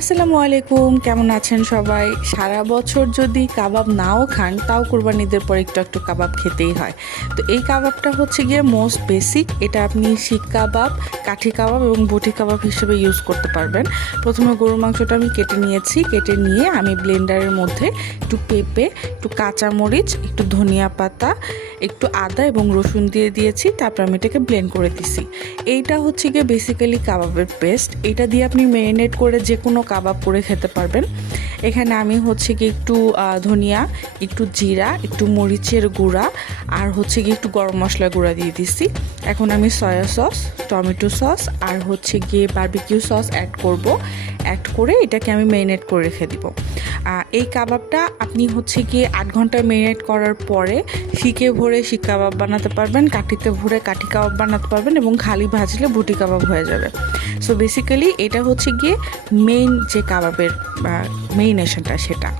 আসসালামু আলাইকুম, কেমন আছেন সবাই? সারা বছর যদি কাবাব নাও খান তাও কুরবানিদের পর একটু একটু কাবাব খেতেই হয়। তো এই কাবাবটা হচ্ছে গিয়ে মোস্ট বেসিক। এটা আপনি শিক কাবাব, কাঠি কাবাব এবং বটি কাবাব হিসেবে ইউজ করতে পারবেন। প্রথমে গরুর মাংসটা আমি কেটে নিয়েছি। কেটে নিয়ে আমি ব্লেন্ডারের মধ্যে একটু পেঁপে, একটু কাঁচামরিচ, একটু ধনিয়া পাতা, একটু আদা এবং রসুন দিয়ে দিয়েছি। তারপর আমি এটাকে ব্লেন্ড করে দিছি। এইটা হচ্ছে গিয়ে বেসিক্যালি কাবাবের পেস্ট। এটা দিয়ে আপনি ম্যারিনেট করে যে কোনো কাবাব করে খেতে পারবেন। এখানে আমি হচ্ছে কি একটু ধনিয়া, একটু জিরা, একটু মরিচের গুঁড়া আর হচ্ছে কি একটু গরম মশলার গুঁড়া দিয়ে দিছি। এখন আমি সয়া সস, টমেটো সস আর হচ্ছে গিয়ে বারবিকিউ সস অ্যাড করব। অ্যাড করে এটাকে আমি ম্যারিনেট করে রেখে দিব। এই কাবাবটা আপনি হচ্ছে গিয়ে 8 ঘন্টা ম্যারিনেট করার পরে শিকে ভরে শিক কাবাব বানাতে পারবেন, কাঠিতে ভরে কাঠি কাবাব বানাতে পারবেন এবং খালি ভাজলে বুটি কাবাব হয়ে যাবে। সো বেসিক্যালি এটা হচ্ছে গিয়ে মেইন যে কাবাবের মেরিনেশনটা সেটা।